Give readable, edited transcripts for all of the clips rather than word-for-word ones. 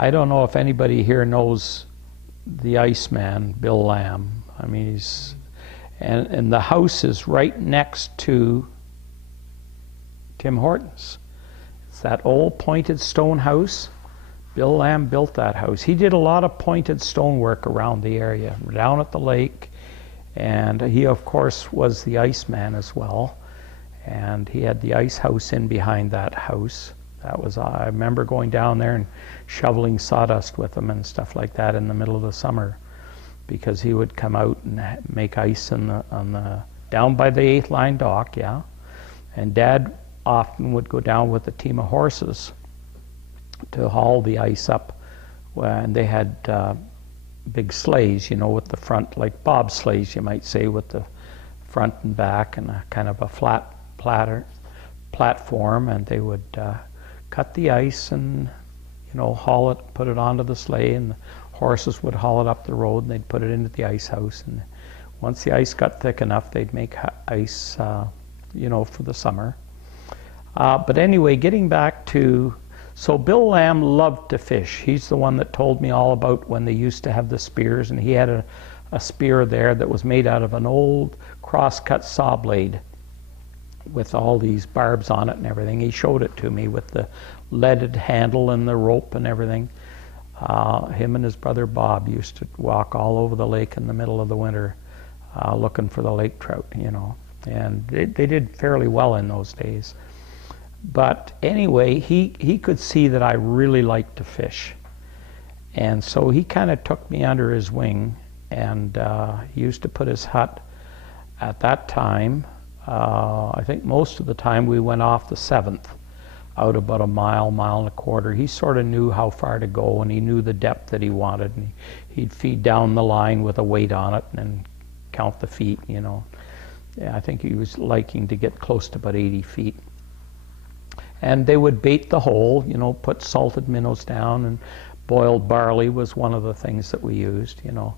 I don't know if anybody here knows the Iceman, Bill Lamb. I mean, and the house is right next to Tim Hortons. It's that old pointed stone house. Bill Lamb built that house. He did a lot of pointed stonework around the area, down at the lake, and he, of course, was the Iceman as well. And he had the ice house in behind that house. That was, I remember going down there and shoveling sawdust with him and stuff like that in the middle of the summer, because he would come out and make ice on the down by the 8th line dock, yeah. And Dad often would go down with a team of horses to haul the ice up, and they had big sleighs, you know, with the front, like bobsleighs, you might say, with the front and back and a kind of a flat platform, and they would cut the ice and, you know, haul it, put it onto the sleigh, and the horses would haul it up the road, and they'd put it into the ice house. And once the ice got thick enough, they'd make ice, you know, for the summer. But anyway, getting back to, so Bill Lamb loved to fish. He's the one that told me all about when they used to have the spears, and he had a spear there that was made out of an old cross-cut saw blade with all these barbs on it and everything. He showed it to me with the leaded handle and the rope and everything. Him and his brother Bob used to walk all over the lake in the middle of the winter looking for the lake trout, you know. And they did fairly well in those days. But anyway, he could see that I really liked to fish. And so he kind of took me under his wing, and he used to put his hut at that time. I think most of the time we went off the 7th, out about a mile, mile and a quarter. He sort of knew how far to go, and he knew the depth that he wanted. And he'd feed down the line with a weight on it and count the feet, you know. Yeah, I think he was liking to get close to about 80 feet. And they would bait the hole, you know, put salted minnows down, and boiled barley was one of the things that we used, you know.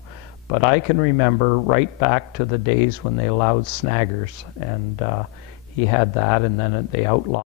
But I can remember right back to the days when they allowed snaggers, and he had that, and then they outlawed